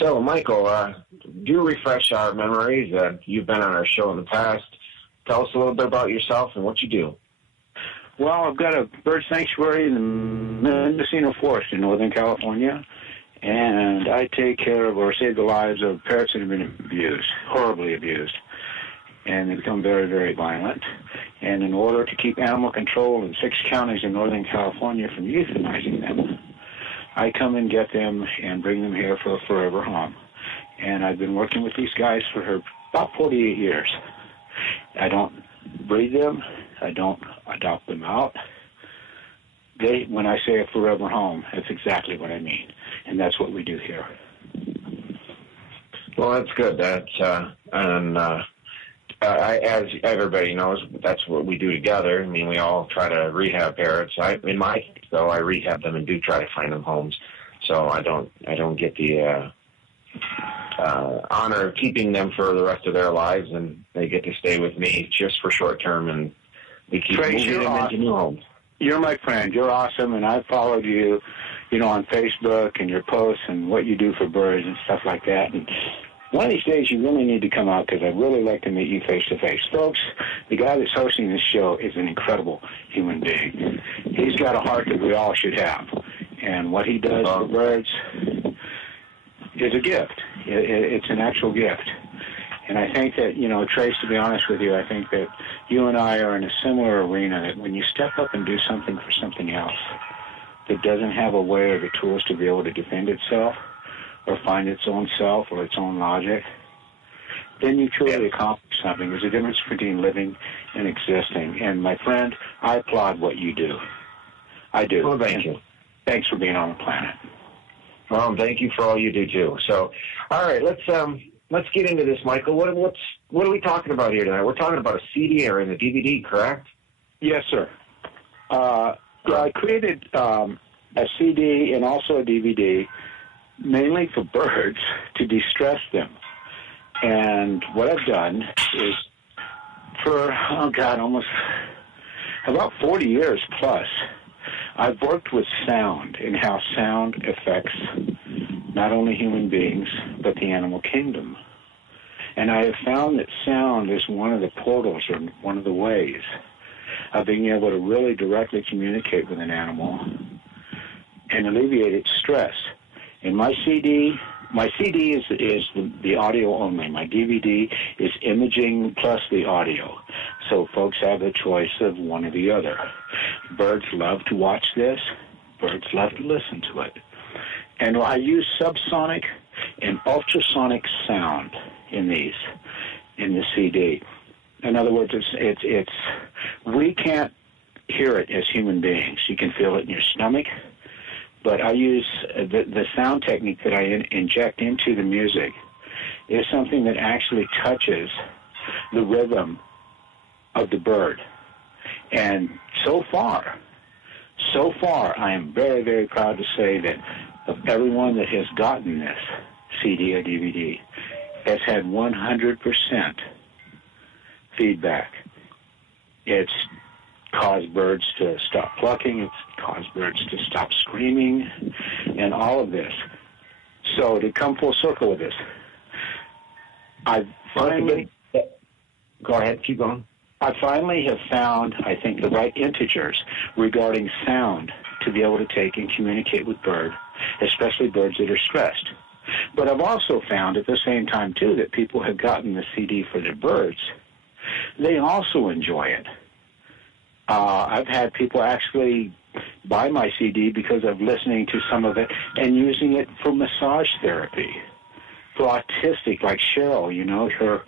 So, Michael, do refresh our memories. You've been on our show in the past. Tell us a little bit about yourself and what you do. Well, I've got a bird sanctuary in the Mendocino Forest in Northern California, and I take care of or save the lives of parrots that have been abused, horribly abused, and they become very, very violent. And in order to keep animal control in 6 counties in Northern California from euthanizing them, I come and get them and bring them here for a forever home. And I've been working with these guys for about 48 years. I don't breed them. I don't adopt them out. When I say a forever home, that's exactly what I mean. And that's what we do here. Well, that's good. As everybody knows, that's what we do together. I mean, we all try to rehab parrots. In my case, though, I rehab them and do try to find them homes. So I don't get the honor of keeping them for the rest of their lives, and they get to stay with me just for short term, and we keep moving them into new homes. You're my friend. You're awesome, and I've followed you, on Facebook and your posts and what you do for birds and stuff like that. And one of these days, you really need to come out because I'd really like to meet you face to face. Folks, the guy that's hosting this show is an incredible human being. He's got a heart that we all should have. And what he does for birds is a gift. It's an actual gift. And I think that, Trace, to be honest with you, I think that you and I are in a similar arena that when you step up and do something for something else that doesn't have a way or the tools to be able to defend itself or find its own self or its own logic, then you truly accomplish something. There's a difference between living and existing. And, my friend, I applaud what you do. I do. Well, thank you. Thanks for being on the planet. Well, thank you for all you do, too. So, all right, let's get into this, Michael. What are we talking about here tonight? We're talking about a CD or in a DVD, correct? Yes, sir. I created a CD and also a DVD mainly for birds to de-stress them. And what I've done is for, almost about 40 years plus, I've worked with sound and how sound affects not only human beings, but the animal kingdom. And I have found that sound is one of the portals or one of the ways of being able to really directly communicate with an animal and alleviate its stress. In my CD is the audio only. My DVD is imaging plus the audio. So folks have a choice of one or the other. Birds love to watch this. Birds love to listen to it. And I use subsonic and ultrasonic sound in the CD. In other words, it's we can't hear it as human beings. You can feel it in your stomach. But I use the sound technique that I inject into the music is something that actually touches the rhythm of the bird. And so far, I am very, very proud to say that of everyone that has gotten this CD or DVD has had 100% feedback. It's caused birds to stop plucking. It's caused birds to stop screaming and all of this. So to come full circle with this, I finally... Go ahead, keep going. I finally have found, I think, the right integers regarding sound to be able to take and communicate with birds, especially birds that are stressed. But I've also found at the same time, too, that people have gotten the CD for their birds. They also enjoy it. I've had people actually buy my CD because of listening to some of it and using it for massage therapy. For autistic, like Cheryl, her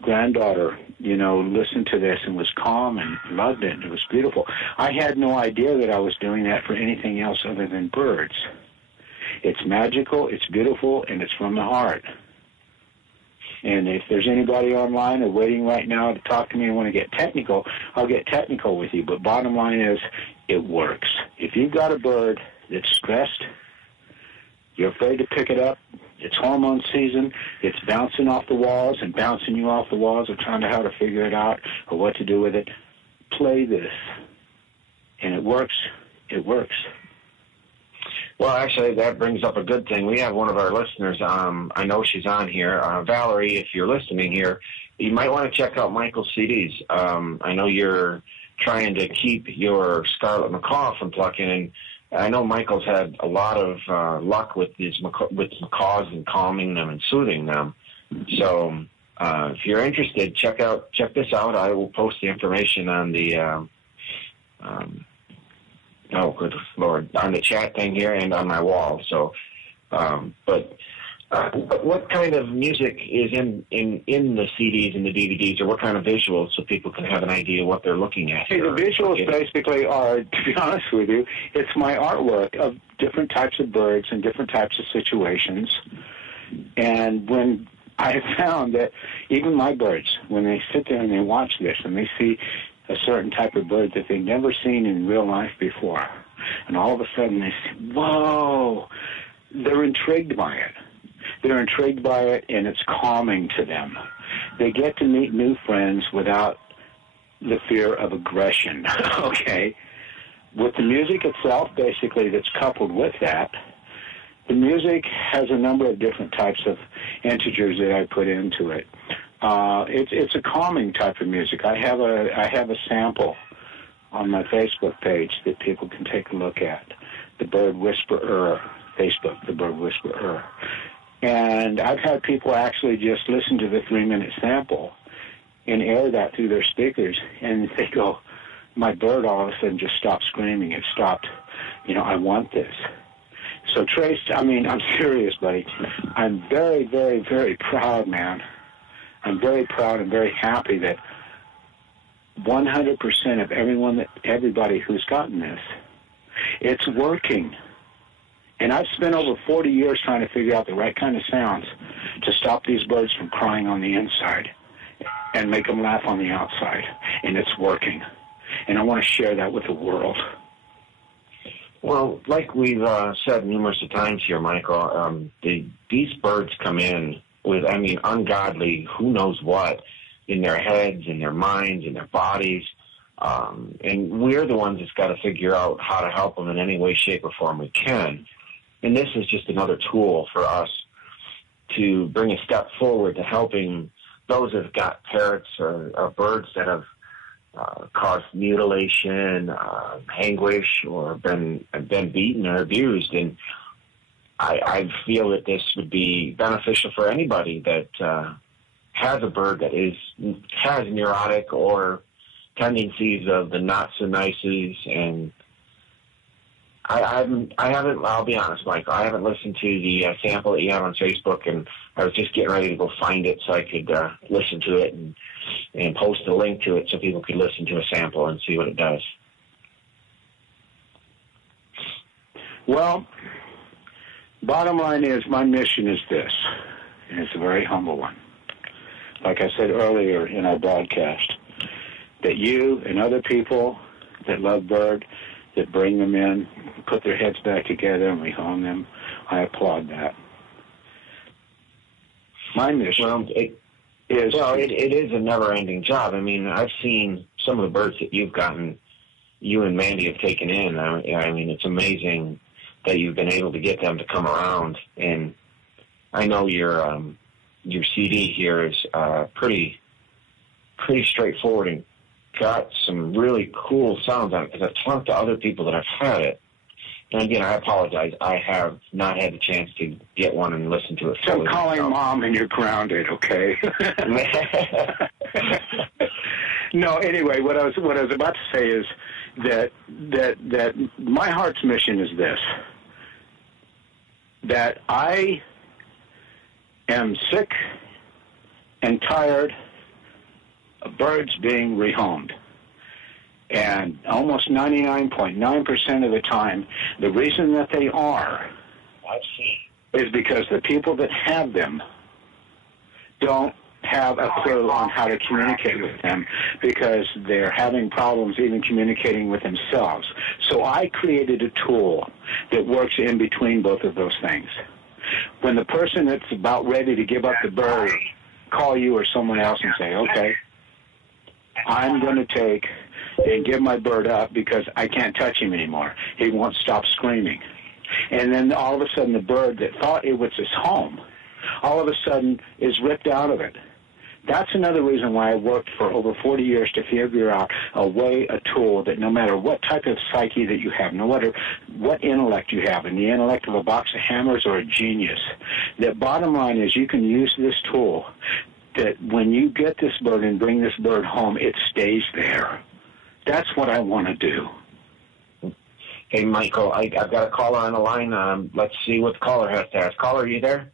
granddaughter, listened to this and was calm and loved it. It was beautiful. I had no idea that I was doing that for anything else other than birds. It's magical, it's beautiful, and it's from the heart. And if there's anybody online or waiting right now to talk to me and want to get technical, I'll get technical with you. But bottom line is, it works. If you've got a bird that's stressed, you're afraid to pick it up, it's hormone season, it's bouncing off the walls and bouncing you off the walls or trying to how to figure it out or what to do with it, play this. And it works. It works. Well, actually, that brings up a good thing. We have one of our listeners. I know she's on here. Valerie, if you're listening here, you might want to check out Michael's CDs. I know you're trying to keep your Scarlet Macaw from plucking, and I know Michael's had a lot of luck with macaws and calming them and soothing them. So if you're interested, check this out. I will post the information on the oh, good Lord, on the chat thing here and on my wall. So, but what kind of music is in the CDs and the DVDs, or what kind of visuals, so people can have an idea what they're looking at here? The visuals basically are, to be honest with you, it's my artwork of different types of birds and different types of situations. And when I have found that even my birds, when they sit there and they watch this and they see a certain type of bird that they've never seen in real life before, and all of a sudden they say, whoa, they're intrigued by it. They're intrigued by it, and it's calming to them. They get to meet new friends without the fear of aggression, okay? With the music itself, basically, that's coupled with that, the music has a number of different types of integers that I put into it. It's a calming type of music. I have a sample on my Facebook page that people can take a look at, the Bird Whisperer, Facebook, the Bird Whisperer. And I've had people actually just listen to the 3-minute sample and air that through their speakers, and they go, my bird all of a sudden just stopped screaming. It stopped, I want this. So Trace, I'm serious, buddy. I'm very, very, very proud, man. I'm very proud and very happy that 100% of everybody who's gotten this, it's working. And I've spent over 40 years trying to figure out the right kind of sounds to stop these birds from crying on the inside and make them laugh on the outside. And it's working. And I want to share that with the world. Well, like we've said numerous times here, Michael, these birds come in with, ungodly, who knows what, in their heads, in their minds, in their bodies. And we're the ones that's got to figure out how to help them in any way, shape, or form we can. And this is just another tool for us to bring a step forward to helping those that have got parrots or birds that have caused mutilation, anguish, or been beaten or abused. And I feel that this would be beneficial for anybody that has a bird that has neurotic or tendencies of the not so nices. And I haven't, I'll be honest, Michael, I haven't listened to the sample that you have on Facebook, and I was just getting ready to go find it so I could listen to it and post a link to it so people could listen to a sample and see what it does. Well, bottom line is my mission is this, and it's a very humble one. Like I said earlier in our broadcast, that you and other people that love bird, that bring them in, put their heads back together and rehome them, I applaud that. My mission it is a never-ending job. I've seen some of the birds that you've gotten, you and Mandy have taken in. It's amazing that you've been able to get them to come around. And I know your CD here is pretty straightforward and got some really cool sounds on it, because I've talked to other people that have had it. And again, I apologize. I have not had the chance to get one and listen to it. So I'm calling Mom and you're grounded, okay? No, anyway, what I was about to say is that my heart's mission is this, that I am sick and tired of birds being rehomed. And almost 99.9% of the time, the reason that they are is because the people that have them don't have a clue on how to communicate with them, because they're having problems even communicating with themselves. So I created a tool that works in between both of those things. When the person that's about ready to give up the bird call you or someone else and say, okay, I'm going to take and give my bird up because I can't touch him anymore. He won't stop screaming. And then all of a sudden the bird that thought it was his home, all of a sudden is ripped out of it. That's another reason why I worked for over 40 years to figure out a tool that no matter what type of psyche that you have, no matter what intellect you have, and the intellect of a box of hammers or a genius, that bottom line is you can use this tool that when you get this bird and bring this bird home, it stays there. That's what I want to do. Hey, Michael, I've got a caller on the line. Let's see what the caller has to ask. Caller, are you there?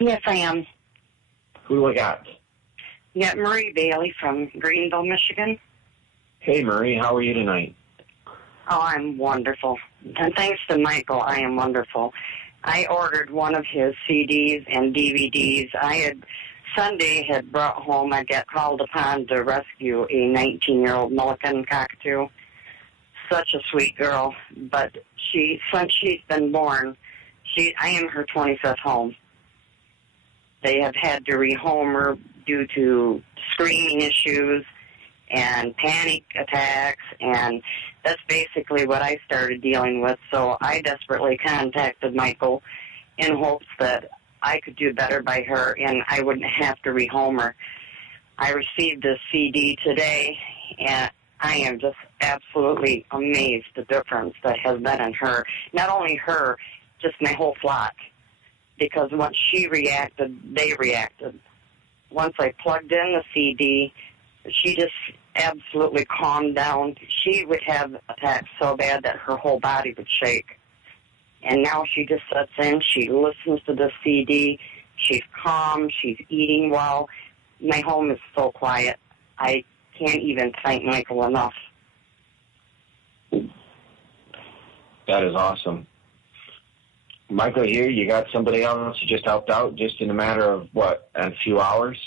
Yes, I am. Who do we got? You got Marie Bailey from Greenville, Michigan. Hey, Marie, how are you tonight? Oh, I'm wonderful. And thanks to Michael, I am wonderful. I ordered one of his CDs and DVDs. Sunday had brought home, I got called upon to rescue a 19-year-old Millikan cockatoo. Such a sweet girl, but since she's been born, I am her 25th home. They have had to rehome her due to screaming issues and panic attacks, and that's basically what I started dealing with. So I desperately contacted Michael in hopes that I could do better by her and I wouldn't have to rehome her. I received this CD today, and I am just absolutely amazed the difference that has been in her. Not only her, just my whole flock. Because once she reacted, they reacted. Once I plugged in the CD, she just absolutely calmed down. She would have attacks so bad that her whole body would shake. And now she just sits in, she listens to the CD, she's calm, she's eating well. My home is so quiet. I can't even thank Michael enough. That is awesome. Michael, here, you got somebody else who just helped out just in a matter of, what, a few hours?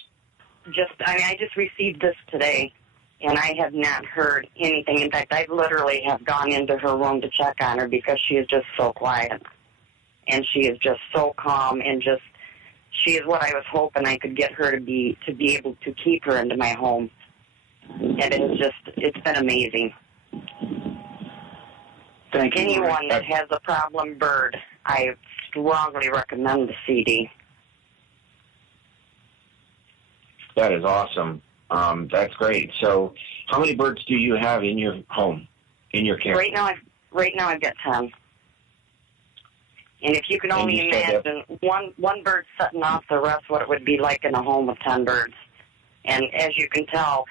I just received this today, and I have not heard anything. In fact, I literally have gone into her room to check on her because she is just so quiet. And she is just so calm, and she is what I was hoping I could get her to be able to keep her into my home. And it's been amazing. Thank you. Anyone that has a problem bird, I strongly recommend the CD. That is awesome. That's great. So how many birds do you have in your home, in your camp? Right now I've got 10. And if you can only imagine one bird setting off the rest, what it would be like in a home with 10 birds. And as you can tell,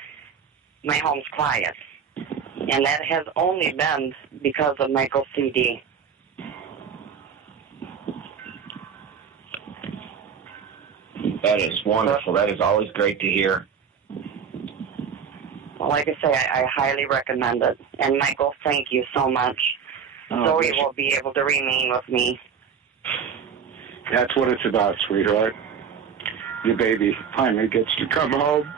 my home's quiet. And that has only been because of Michael's CD. That is wonderful. That is always great to hear. Well, like I say, I highly recommend it. And Michael, thank you so much. Zoe will be able to remain with me. That's what it's about, sweetheart. Your baby finally gets to come home.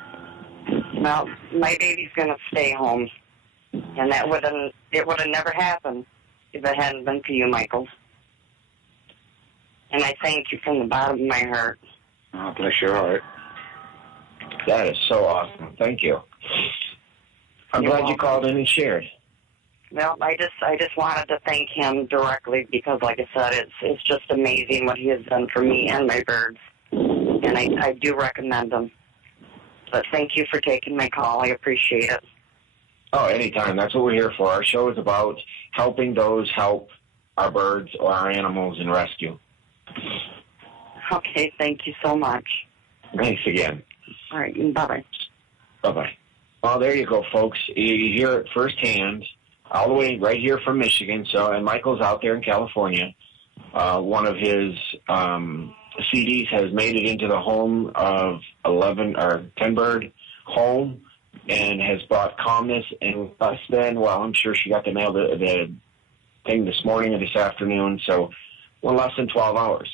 Well, my baby's going to stay home. And it would have never happened if it hadn't been for you, Michael. And I thank you from the bottom of my heart. Oh, bless your heart. That is so awesome. Thank you. I'm glad you called in and shared. Well, I just wanted to thank him directly because, like I said, it's just amazing what he has done for me and my birds. And I do recommend him. But thank you for taking my call. I appreciate it. Oh, anytime. That's what we're here for. Our show is about helping those help our birds or our animals in rescue. Okay, thank you so much. Thanks again. All right, bye-bye. Bye-bye. Well, there you go, folks. You hear it firsthand, all the way right here from Michigan. And Michael's out there in California. One of his CDs has made it into the home of 10-bird home and has brought calmness in less than, I'm sure she got the mail the thing this morning or this afternoon, less than 12 hours.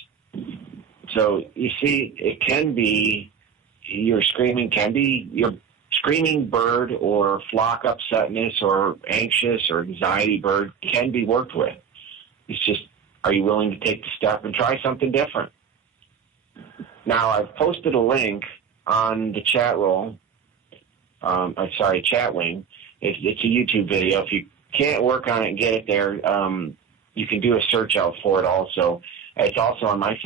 So you see, it can be your screaming bird or flock upsetness or anxious or anxiety bird can be worked with. It's just, are you willing to take the step and try something different? Now, I've posted a link on the chat wing. It's a YouTube video. If you can't work on it and get it there, you can do a search out for it also. It's also on my